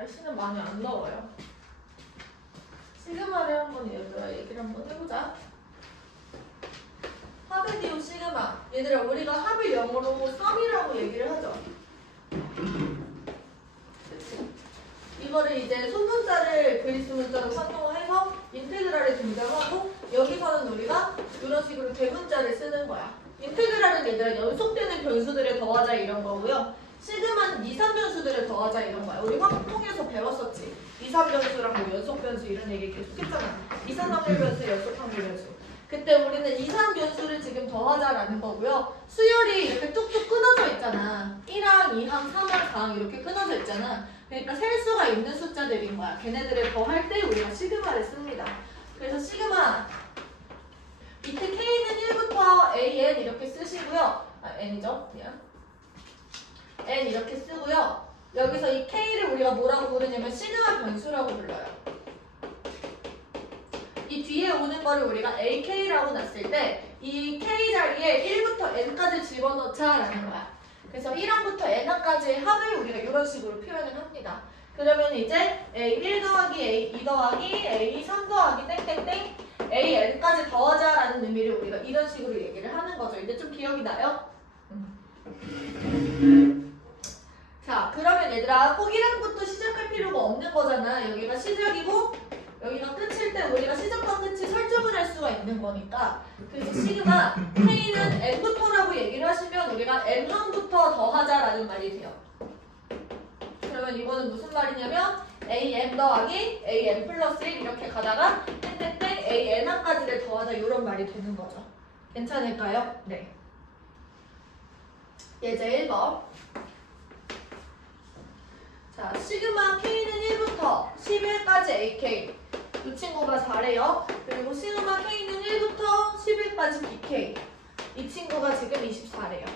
날씨는 많이 안 더워요. 시그마를 한번 얘들아 얘기를 한번 해보자. 합의 디오 시그마. 얘들아 우리가 합을 영어로 썸이라고 얘기를 하죠. 그치? 이거를 이제 소문자를 그리스 문자로 활용해서 인테그랄에 등장하고 여기서는 우리가 이런 식으로 대문자를 쓰는 거야. 인테그랄은 얘들아 연속되는 변수들을 더하자 이런 거고요. 시그마는 2, 3변수들을 더하자 이런 거야. 우리 확통에서 배웠었지. 2, 3변수랑 뭐 연속 변수 이런 얘기 계속 했잖아. 2, 3 확률 변수, 연속 확률 변수. 그때 우리는 2, 3변수를 지금 더하자라는 거고요. 수열이 이렇게 뚝뚝 끊어져 있잖아. 1항, 2항, 3항, 4항 이렇게 끊어져 있잖아. 그러니까 셀 수가 있는 숫자들인 거야. 걔네들을 더할 때 우리가 시그마를 씁니다. 그래서 시그마 밑에 K는 1부터 AN 이렇게 쓰시고요. N이죠? 그냥 N 이렇게 쓰고요. 여기서 이 K를 우리가 뭐라고 부르냐면 시그마 변수라고 불러요. 이 뒤에 오는 거를 우리가 AK라고 놨을 때 이 K 자리에 1부터 N까지 집어넣자라는 거야. 그래서 1항부터 N항까지의 합을 우리가 이런 식으로 표현을 합니다. 그러면 이제 A1 더하기 A2 더하기 A3 더하기 땡땡땡 AN까지 더하자라는 의미를 우리가 이런 식으로 얘기를 하는 거죠. 이제 좀 기억이 나요? 자, 그러면 얘들아 꼭 1항부터 시작할 필요가 없는 거잖아. 여기가 시작이고 여기가 끝일 때 우리가 시작과 끝이 설정을 할 수가 있는 거니까 그래서 시그마 K는 N부터라고 얘기를 하시면 우리가 N항부터 더하자라는 말이 돼요. 그러면 이거는 무슨 말이냐면 AN 더하기 AN 플러스 1 이렇게 가다가 땡땡땡 AN항까지를 더하자 이런 말이 되는 거죠. 괜찮을까요? 네. 예제 1번. 자, 시그마 K는 1부터 11까지 AK. 이 친구가 4래요. 그리고 시그마 K는 1부터 11까지 BK. 이 친구가 지금 24래요.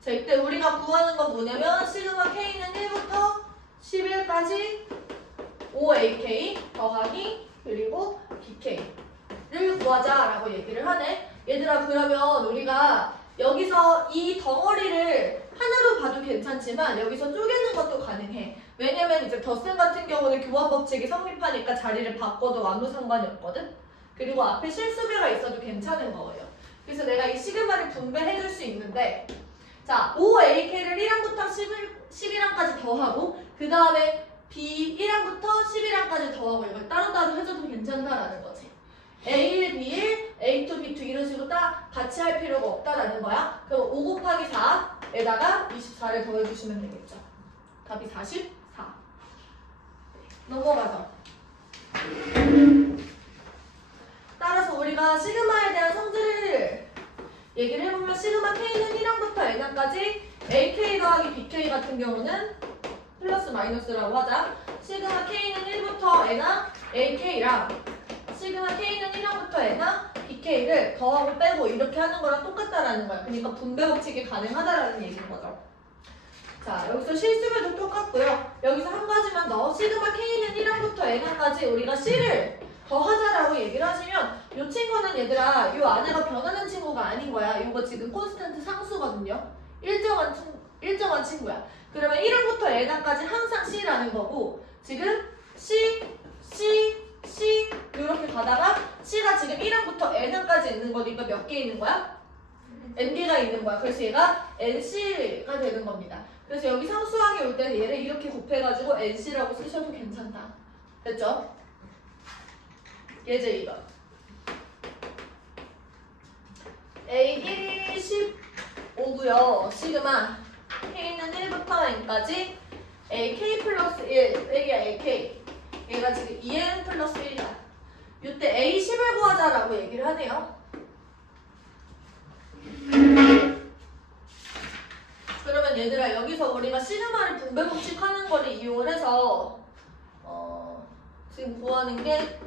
자, 이때 우리가 구하는 건 뭐냐면 시그마 K는 1부터 11까지 5AK 더하기 그리고 BK를 구하자라고 얘기를 하네. 얘들아 그러면 우리가 여기서 이 덩어리를 하나로 봐도 괜찮지만 여기서 쪼개는 것도 가능해. 왜냐면 이제 덧셈 같은 경우는 교환 법칙이 성립하니까 자리를 바꿔도 아무 상관이 없거든. 그리고 앞에 실수배가 있어도 괜찮은 거예요. 그래서 내가 이 시그마를 분배해줄 수 있는데 자, 5AK를 1항부터 11항까지 더하고 그 다음에 B1항부터 11항까지 더하고 이걸 따로따로 해줘도 괜찮다라는 거지. A1, B1, A2, B2 이런 식으로 딱 같이 할 필요가 없다라는 거야. 그럼 5 곱하기 4에다가 24를 더해주시면 되겠죠. 답이 44. 넘어가죠. 따라서 우리가 시그마에 대한 성질을 얘기를 해보면 시그마 K는 1항부터 N항까지 AK 더하기 BK 같은 경우는 플러스 마이너스라고 하자. 시그마 K는 1부터 N항 AK랑 시그마 K는 1항부터 N항 BK를 더하고 빼고 이렇게 하는 거랑 똑같다라는 거야. 그러니까 분배 법칙이 가능하다라는 얘기인 거죠. 자, 여기서 실수배도 똑같고요. 여기서 한 가지만 더. 시그마 K는 1항부터 N항까지 우리가 C를 더하자라고 얘기를 하시면 이 친구는 얘들아 이 안에가 변하는 친구가 아닌 거야. 이거 지금 콘스턴트 상수거든요. 일정한 친구야. 그러면 1항부터 N항까지 항상 C라는 거고 지금 C 이렇게 가다가 C가 지금 1항부터 N항까지 있는 거니까 몇 개 있는 거야? NB가 있는 거야. 그래서 얘가 NC가 되는 겁니다. 그래서 여기 상수항이 올 때는 얘를 이렇게 곱해가지고 NC라고 쓰셔도 괜찮다. 됐죠? 예제 2번. A1이 15고요. 시그마 K는 1부터 N까지 AK 플러스 1, 여기가 AK. 얘가 지금 2N 플러스 1이야. 이때 A10을 구하자라고 얘기를 하네요. 그러면 얘들아 여기서 우리가 시그마를 분배 법칙하는 거를 이용을 해서 지금 구하는 게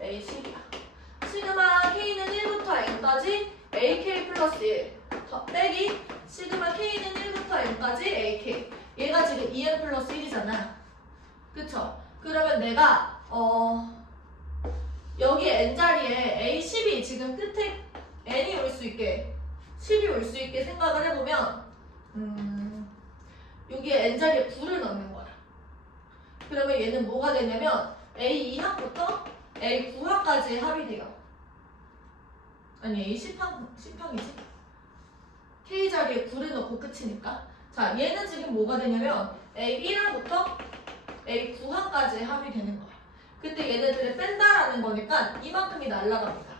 A10이야. 시그마 K는 1부터 N까지 AK 플러스 1 빼기 시그마 K는 1부터 N까지 AK. 얘가 지금 2N 플러스 1이잖아. 그쵸? 그러면 내가 여기 N자리에 A10이 지금 끝에 N이 올 수 있게 10이 올 수 있게 생각을 해보면 여기에 N자리에 9를 넣는 거야. 그러면 얘는 뭐가 되냐면 A2항부터 A9항까지의 합이 돼요. 아니 A10항이지? K자리에 9를 넣고 끝이니까. 자, 얘는 지금 뭐가 되냐면 A1항부터 A9항까지의 합이 되는 거야. 그때 얘네들을 뺀다라는 거니까 이만큼이 날라갑니다.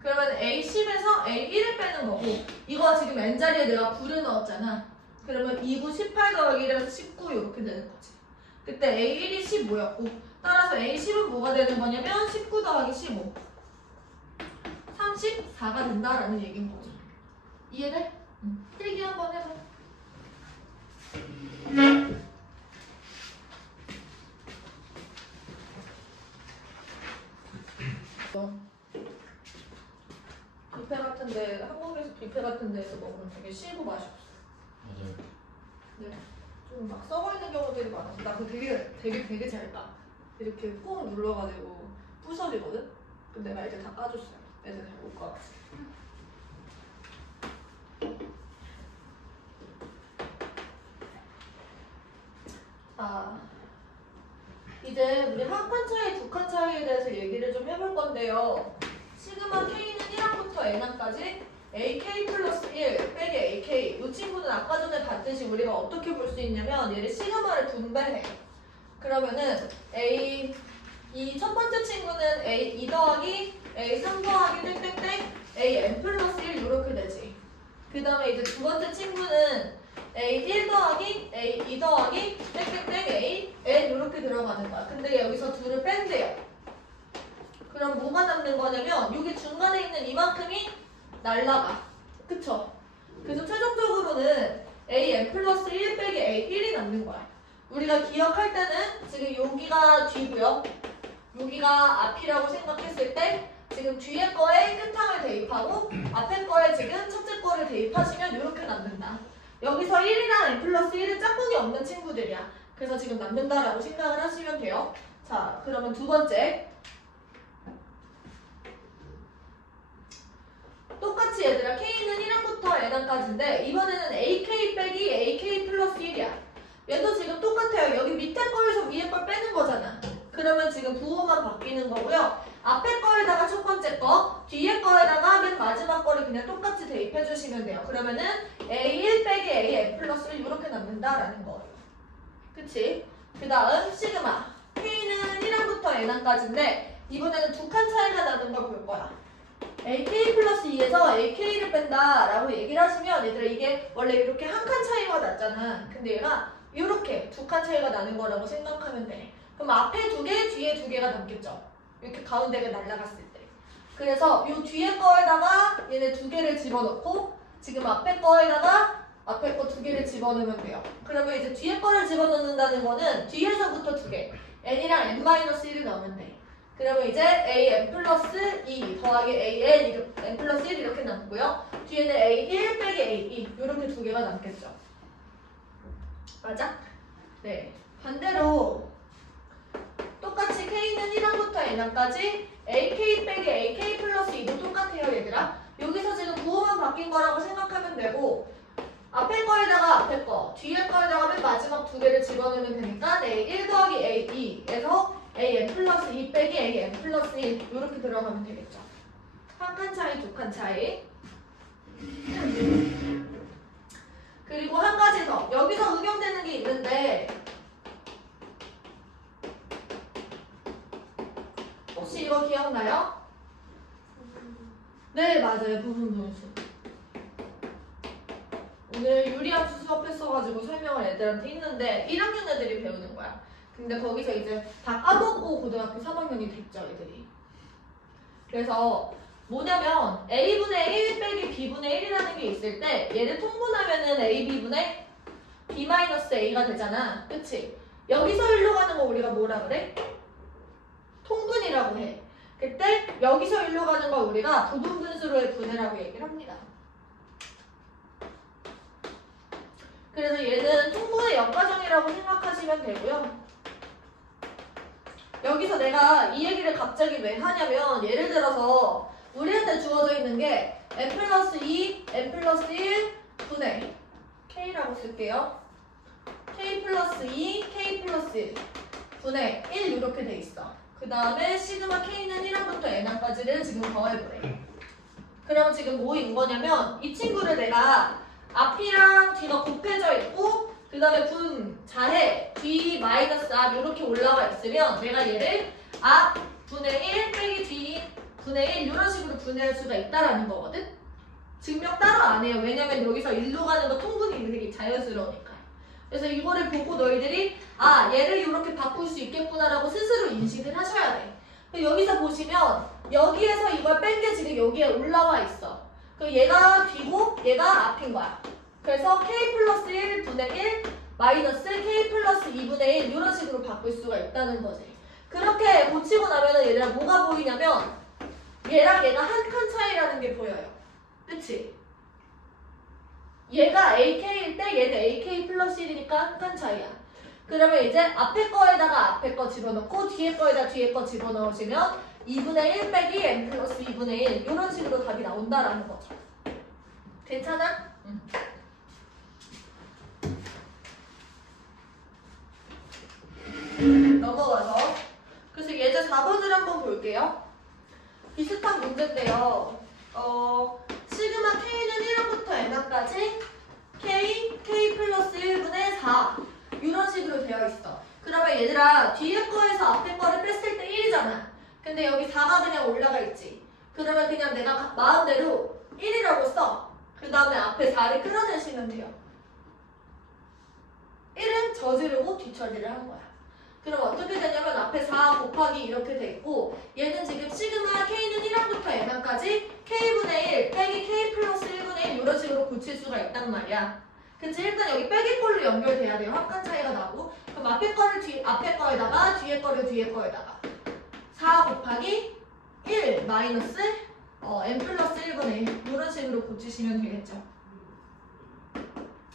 그러면 A10에서 A1을 빼는 거고, 이거 지금 N자리에 내가 9를 넣었잖아. 그러면 2, 9, 18 더하기 1에서 19 이렇게 되는 거지. 그때 A1이 15였고, 따라서 A10은 뭐가 되는 거냐면 19 더하기 15. 34가 된다라는 얘기인 거죠. 이해돼? 필기 한번 해봐. 뷔페 같은데, 한국에서 뷔페 같은 데서 먹으면 되게 쉬고 맛이 없어. 맞아요. 네. 좀 막 썩어있는 경우들이 많아서 나 그거 되게 잘 까. 이렇게 꾹 눌러가지고 부서지거든? 근데 내가 이제 다 까줬어요. 애들 잘 못 까가지고. 자, 이제 우리 한 칸 차이, 두 칸 차이에 대해서 얘기를 좀 해볼 건데요. 시그마 K는 1항부터 N항까지 AK 플러스 1 빼기 AK. 이 친구는 아까 전에 봤듯이 우리가 어떻게 볼 수 있냐면 얘를 시그마를 분배해. 그러면은 이 첫 번째 친구는 A2 더하기 A3 더하기 땡땡땡 AN 플러스 1 이렇게 되지. 그 다음에 이제 두 번째 친구는 A1 더하기 A2 더하기 땡땡땡 A N 이렇게 들어가는 거야. 근데 여기서 둘을 뺀대요. 그럼 뭐가 남는 거냐면 여기 중간에 있는 이만큼이 날라가. 그쵸? 그래서 최종적으로는 AN 플러스 1 빼기 A1이 남는 거야. 우리가 기억할 때는 지금 여기가 뒤고요. 여기가 앞이라고 생각했을 때 지금 뒤에 거에 끝항을 대입하고 앞에 거에 지금 첫째 거를 대입하시면 이렇게 남는다. 여기서 1이랑 n 플러스 1은 짝꿍이 없는 친구들이야. 그래서 지금 남는다라고 생각을 하시면 돼요. 자, 그러면 두 번째. 똑같이 얘들아 K는 1항부터 N항까지인데 이번에는 AK 빼기 AK 플러스 1이야. 얘도 지금 똑같아요. 여기 밑에 거에서 위에 걸 빼는 거잖아. 그러면 지금 부호만 바뀌는 거고요. 앞에 거에다가 첫 번째 거, 뒤에 거에다가 맨 마지막 거를 그냥 똑같이 대입해 주시면 돼요. 그러면은 A1 빼기 AN 플러스 1 이렇게 남는다라는 거예요. 그치? 그 다음 시그마 K는 1항부터 N항까지인데 이번에는 두 칸 차이가 나는 걸 볼 거야. AK 플러스 2에서 AK를 뺀다 라고 얘기를 하시면 얘들아 이게 원래 이렇게 한 칸 차이가 났잖아. 근데 얘가 이렇게 두 칸 차이가 나는 거라고 생각하면 돼. 그럼 앞에 두 개, 뒤에 두 개가 남겠죠. 이렇게 가운데가 날아갔을 때. 그래서 이 뒤에 거에다가 얘네 두 개를 집어넣고 지금 앞에 거에다가 앞에 거 두 개를 집어넣으면 돼요. 그러면 이제 뒤에 거를 집어넣는다는 거는 뒤에서부터 두 개. n이랑 n-1을 넣으면 돼. 그러면 이제 an 플러스 2 더하기 an 플러스 1 이렇게 남고요. 뒤에는 a1 빼기 a2 이렇게 두 개가 남겠죠. 맞아? 네. 반대로 똑같이 K는 1항부터 N항까지 AK 빼기 AK 플러스 2도 똑같아요 얘들아. 여기서 지금 부호만 바뀐 거라고 생각하면 되고 앞에 거에다가 앞에 거, 뒤에 거에다가 맨 마지막 두 개를 집어넣으면 되니까 A1 더하기 A2에서 AN 플러스 2 빼기 AN 플러스 1 이렇게 들어가면 되겠죠. 한 칸 차이, 두 칸 차이. 그리고 한 가지 더. 여기서 응용되는 게 있는데 혹시 이거 기억나요? 네, 맞아요. 부분 분수. 오늘 유리함수 수업했어가지고 설명을 애들한테 했는데 1학년 애들이 배우는 거야. 근데 거기서 이제 다 까먹고 고등학교 3학년이 됐죠, 애들이. 그래서 뭐냐면 A분의 1 빼기 B분의 1이라는 게 있을 때 얘를 통분하면은 AB분의 B-A가 되잖아. 그치? 여기서 1로 가는 거 우리가 뭐라 그래? 통분이라고 해. 그때 여기서 1로 가는 거 우리가 부분분수로의 분해라고 얘기를 합니다. 그래서 얘는 통분의 역과정이라고 생각하시면 되고요. 여기서 내가 이 얘기를 갑자기 왜 하냐면 예를 들어서 우리한테 주어져 있는 게 n 플러스 2, n 플러스 1 분의 k라고 쓸게요. k 플러스 2, k 플러스 플러스 1 분의 1 이렇게 돼 있어. 그 다음에 시그마 K는 1항부터 N항까지를 지금 더해보래. 그럼 지금 뭐인 거냐면 이 친구를 내가 앞이랑 뒤가 곱해져 있고 그 다음에 분자해 뒤 마이너스 앞 이렇게 올라와 있으면 내가 얘를 앞 분의 1 빼기 뒤 분의 1 이런 식으로 분해할 수가 있다라는 거거든. 증명 따로 안 해요. 왜냐면 여기서 1로 가는 거 통분이 되게 자연스러우니까. 그래서 이거를 보고 너희들이 아 얘를 이렇게 바꿀 수 있겠구나라고 스스로 인식을 하셔야 돼. 여기서 보시면 여기에서 이걸 뺀 게 지금 여기에 올라와 있어. 그럼 얘가 뒤고 얘가 앞인 거야. 그래서 K 플러스 1 분의 1 마이너스 K 플러스 2분의 1 이런 식으로 바꿀 수가 있다는 거지. 그렇게 고치고 나면은 얘들아 뭐가 보이냐면 얘랑 얘가 한 칸 차이라는 게 보여요. 그치? 얘가 AK일 때 얘는 AK 플러스 1이니까 한 칸 차이야. 그러면 이제 앞에 거에다가 앞에 거 집어넣고 뒤에 거에다 뒤에 거 집어넣으시면 2분의 1 빼기 n 플러스 2분의 1 이런 식으로 답이 나온다라는 거죠. 괜찮아? 넘어가서 그래서 예제 4번을 한번 볼게요. 비슷한 문제인데요. 시그마 K는 1항부터 N항까지 K 플러스 1분의 4 이런 식으로 되어 있어. 그러면 얘들아 뒤에 거에서 앞에 거를 뺐을 때 1이잖아. 근데 여기 4가 그냥 올라가 있지. 그러면 그냥 내가 마음대로 1이라고 써. 그 다음에 앞에 4를 끌어내시면 돼요. 1은 저지르고 뒤처리를 한 거야. 그럼 어떻게 되냐면 앞에 4 곱하기 이렇게 돼 있고 얘는 지금 시그마 K는 1항부터 N항까지 K분의 1 빼기 K 플러스 1분의 1 이런 식으로 고칠 수가 있단 말이야. 그치? 일단 여기 빼기꼴로 연결돼야 돼요. 합간 차이가 나고. 그럼 앞에 거를 앞에 거에다가 뒤에 거를 뒤에 거에다가 4 곱하기 1 마이너스 n 플러스 1분의 1 이런 식으로 고치시면 되겠죠.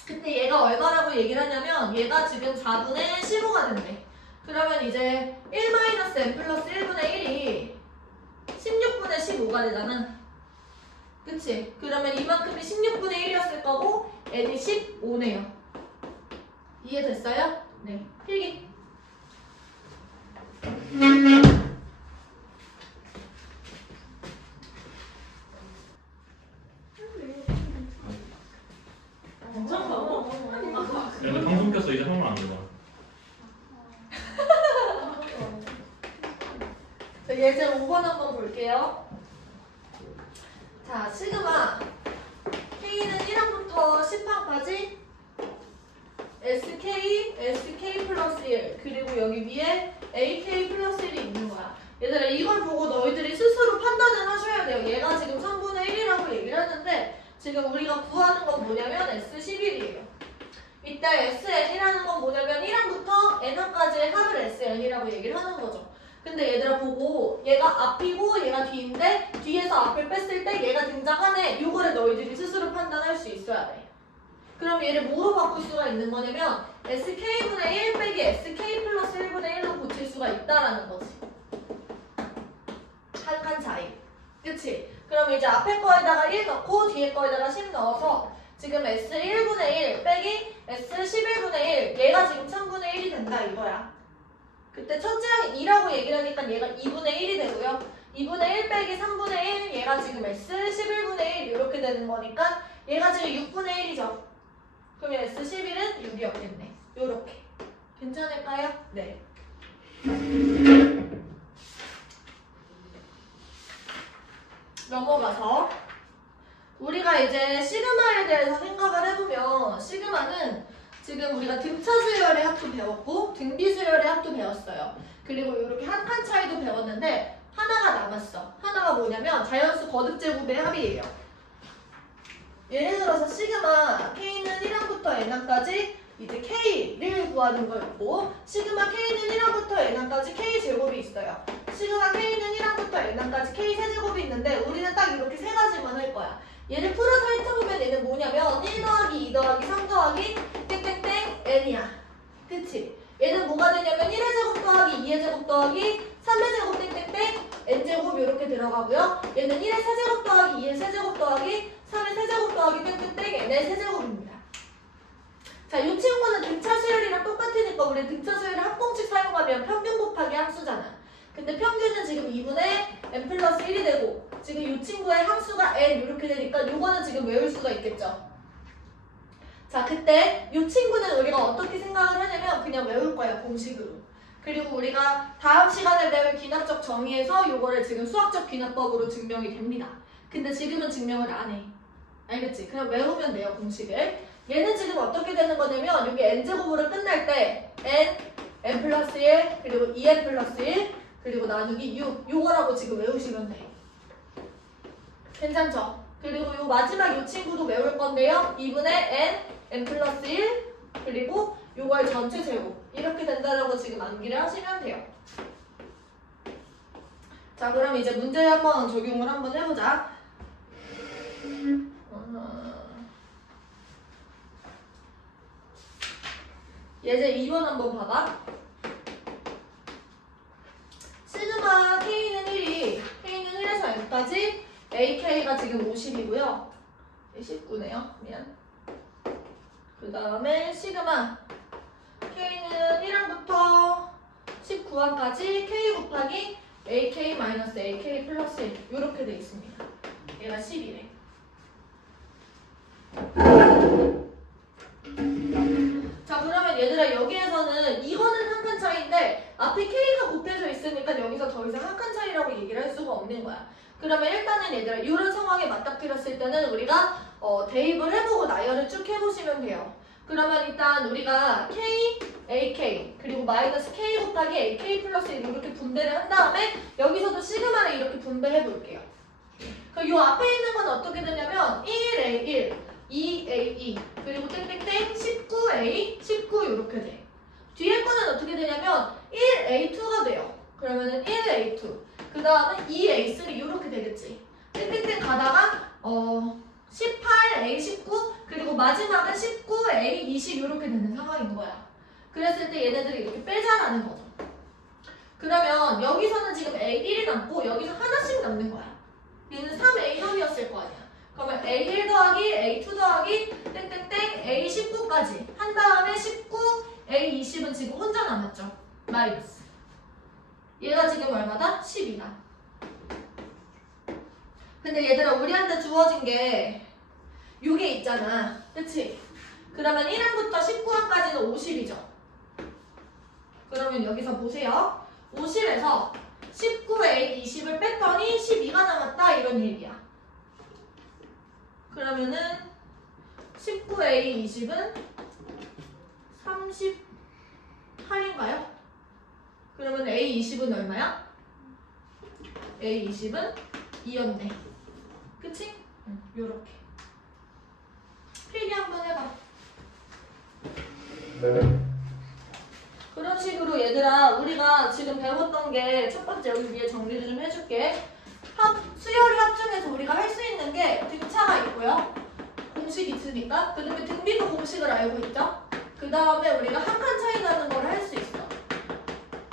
근데 얘가 얼마라고 얘기를 하냐면 얘가 지금 4분의 15가 된대. 그러면 이제 1 마이너스 n 플러스 1분의 1이 16분의 15가 되잖아. 그치? 그러면 이만큼이 16분의 1이었을 거고 n이 15네요. 이해됐어요? 네. 필기. 근데 방송 켰어. 이제 하면 안 되잖아. 예제 5번 한번 볼게요. 자, 시그마 K는 1항부터 10항까지 SK 플러스 1 그리고 여기 위에 AK 플러스 1이 있는 거야. 얘들아 이걸 보고 너희들이 스스로 판단을 하셔야 돼요. 얘가 지금 3분의 1이라고 얘기를 하는데 지금 우리가 구하는 건 뭐냐면 S11이에요. 이때 SN이라는 건 뭐냐면 1항부터 N항까지의 합을 SN이라고 얘기를 하는 거죠. 근데 얘들아 보고 얘가 앞이고 얘가 뒤인데 뒤에서 앞을 뺐을 때 얘가 등장하네. 요거를 너희들이 스스로 판단할 수 있어야 돼. 그럼 얘를 뭐로 바꿀 수가 있는 거냐면 SK분의 1 빼기 SK 플러스 1분의 1로 고칠 수가 있다라는 거지. 한 칸 차이. 그치? 그럼 이제 앞에 거에다가 1 넣고 뒤에 거에다가 10 넣어서 지금 S1분의 1 빼기 S11분의 1 얘가 지금 1000분의 1이 된다 이거야. 그때 첫째랑 2라고 얘기를 하니까 얘가 2분의 1이 되고요. 2분의 1 빼기 3분의 1 얘가 지금 S11분의 1 이렇게 되는 거니까 얘가 지금 6분의 1이죠. 그럼 S11은 6이었겠네. 요렇게. 괜찮을까요? 네. 넘어가서 우리가 이제 시그마에 대해서 생각을 해보면 시그마는 지금 우리가 등차 수열의 합도 배웠고 등비 수열의 합도 배웠어요. 그리고 이렇게 한 칸 차이도 배웠는데 하나가 남았어. 하나가 뭐냐면 자연수 거듭 제곱의 합이에요. 예를 들어서 시그마 K는 1항부터 N항까지 이제 K를 구하는 거 있고 시그마 K는 1항부터 N항까지 K 제곱이 있어요. 시그마 K는 1항부터 N항까지 K 세제곱이 있는데 우리는 딱 이렇게 세 가지만 할 거야. 얘를 풀어서 핥아보면 얘는 뭐냐면 1 더하기 2 더하기 3 더하기 땡땡땡 n이야. 그치? 얘는 뭐가 되냐면 1의 제곱 더하기 2의 제곱 더하기 3의 제곱 땡땡땡 n제곱 이렇게 들어가고요. 얘는 1의 세제곱 더하기 2의 세제곱 더하기 3의 세제곱 더하기 땡땡땡 n의 세제곱입니다. 자, 이 친구는 등차 수열이랑 똑같으니까 우리 등차 수열을 합공 곱하면 평균 곱하기 함수잖아. 근데 평균은 지금 2분의 n 플러스 1이 되고 지금 이 친구의 함수가 n 이렇게 되니까 요거는 지금 외울 수가 있겠죠. 자, 그때 이 친구는 우리가 어떻게 생각을 하냐면 그냥 외울 거예요, 공식으로. 그리고 우리가 다음 시간에 배울 기납적 정의에서 요거를 지금 수학적 기납법으로 증명이 됩니다. 근데 지금은 증명을 안 해. 알겠지? 그냥 외우면 돼요, 공식을. 얘는 지금 어떻게 되는 거냐면 여기 n제곱으로 끝날 때 n 플러스 1, 그리고 2n 플러스 1, 그리고 나누기 6 요거라고 지금 외우시면 돼. 괜찮죠? 그리고 요 마지막 요 친구도 외울 건데요. 2분의 n 플러스 1, 그리고 요걸 전체 제곱 이렇게 된다라고 지금 암기를 하시면 돼요. 자, 그럼 이제 문제 한번 적용을 한번 해보자. 예제 2번 한번 봐봐. 시그마 K는 1이 K는 1에서 N까지 AK가 지금 50이고요. 19네요. 미안. 그 다음에 시그마 K는 1항부터 19항까지 K 곱하기 AK 마이너스 AK 플러스 1 이렇게 돼 있습니다. 얘가 10이래. 자, 그러면 얘들아 여기에서는 이거는 한 칸 차이인데 앞에 K가 곱해져 있으니까 여기서 더 이상 한 칸 차이라고 얘기를 할 수가 없는 거야. 그러면 일단은 얘들아 이런 상황에 맞닥뜨렸을 때는 우리가 대입을 해보고 나열을 쭉 해보시면 돼요. 그러면 일단 우리가 K, AK 그리고 마이너스 K 곱하기 AK 플러스 1 이렇게 분배를 한 다음에 여기서도 시그마를 이렇게 분배해 볼게요. 그럼 요 앞에 있는 건 어떻게 되냐면 1A1 2A2 그리고 땡땡땡 19A 19 이렇게 돼. 뒤에 거는 어떻게 되냐면 1A2가 돼요. 그러면은 1A2 그 다음에 2A3 이렇게 되겠지. 땡땡땡 가다가 18A19 그리고 마지막은 19A20 이렇게 되는 상황인 거야. 그랬을 때 얘네들이 이렇게 빼자라는 거죠. 그러면 여기서는 지금 A1이 남고 여기서 하나씩 남는 거야. 얘는 3A3이었을 거 아니야. 그러면 A1 더하기 A2 더하기 땡땡땡 A19까지 한 다음에 19 A20은 지금 혼자 남았죠. 마이너스. 얘가 지금 얼마다? 10이다. 근데 얘들아 우리한테 주어진 게 요게 있잖아. 그치? 그러면 1항부터 19항까지는 50이죠. 그러면 여기서 보세요. 50에서 19A 20을 뺐더니 12가 남았다 이런 얘기야. 그러면은 19A 20은 38인가요? 그러면 A 20은 얼마야? A 20은 2였네. 그치? 응, 요렇게. 필기 한번 해봐. 그런 식으로 얘들아 우리가 지금 배웠던 게 첫 번째 여기 위에 정리를 좀 해줄게. 수열이 합중에서 우리가 할 수 있는 게 등차가 있고요. 공식이 있으니까. 그 다음에 등비도 공식을 알고 있죠. 그 다음에 우리가 한 칸 차이 나는 걸 할 수 있어.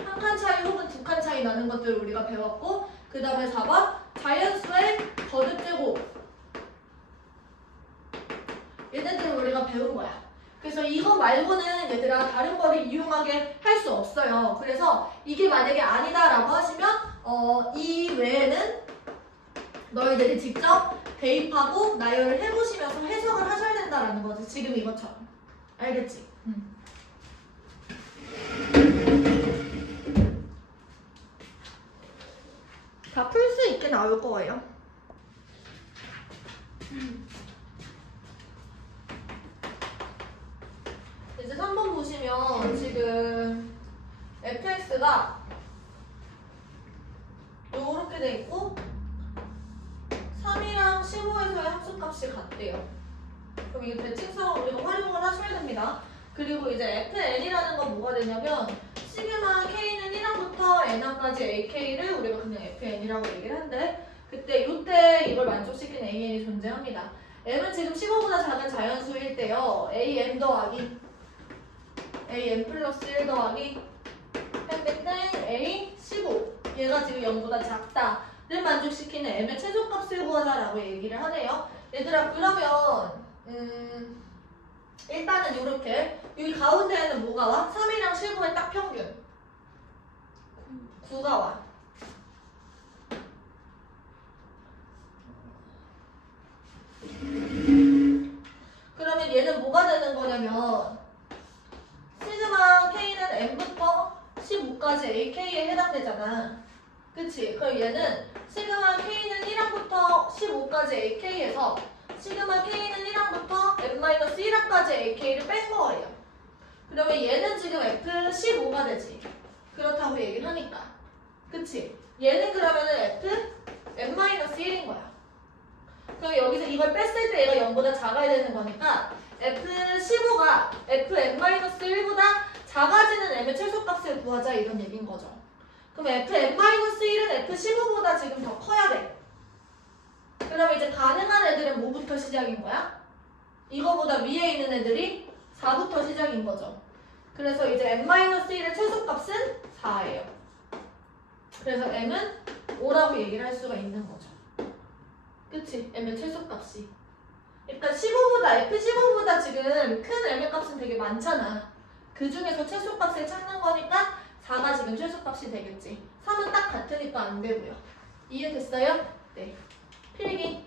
한 칸 차이 혹은 두 칸 차이 나는 것들을 우리가 배웠고 그 다음에 4번 자연수의 거듭제곱 얘네들을 우리가 배운 거야. 그래서 이거 말고는 얘들아 다른 거를 이용하게 할 수 없어요. 그래서 이게 만약에 아니다라고 하시면 이 외에는 너희들이 직접 대입하고 나열을 해보시면서 해석을 하셔야 된다라는 거지. 지금 이것처럼. 알겠지? 다 풀 수 있게 나올 거예요. 이제 3번 보시면 지금 fx가 요렇게 돼 있고 3이랑 15에서의 함수값이 같대요. 그럼 이게 대칭성을 우리가 활용을 하셔야 됩니다. 그리고 이제 fn이라는 건 뭐가 되냐면 시그마 k는 1항부터 n항까지 ak를 우리가 그냥 fn이라고 얘기를 하는데 그때 요때 이걸 만족시키는 an이 존재합니다. m은 지금 15보다 작은 자연수일 때요. an 더하기 an 플러스 1 더하기 땡땡땡 a 15 얘가 지금 0보다 작다를 만족시키는 m의 최소값을 구하자라고 얘기를 하네요. 얘들아 그러면 일단은 이렇게 여기 가운데에는 뭐가 와? 3이랑 15의 딱 평균 9가 와. 그러면 얘는 뭐가 되는 거냐면 시그마 K는 M부터 15까지 AK에 해당되잖아. 그치? 그럼 얘는 시그마 K는 1항부터 15까지 AK에서 시그마 K는 1항부터 N-1항까지 AK를 뺀 거예요. 그러면 얘는 지금 F15가 되지. 그렇다고 얘기를 하니까. 그치? 얘는 그러면은 F N-1인 거야. 그럼 여기서 이걸 뺐을 때 얘가 0보다 작아야 되는 거니까 F15가 Fn-1보다 작아지는 M의 최소값을 구하자 이런 얘기인 거죠. 그럼 Fn-1은 F15보다 지금 더 커야 돼. 그럼 이제 가능한 애들은 뭐부터 시작인 거야? 이거보다 위에 있는 애들이 4부터 시작인 거죠. 그래서 이제 n-1의 최소값은 4예요. 그래서 m은 5라고 얘기를 할 수가 있는 거죠. 그치? m의 최소값이. 일단 15보다, F15보다 지금 큰 m의 값은 되게 많잖아. 그 중에서 최소값을 찾는 거니까 4가 지금 최소값이 되겠지. 3은 딱 같으니까 안 되고요. 이해됐어요? 네. 필기.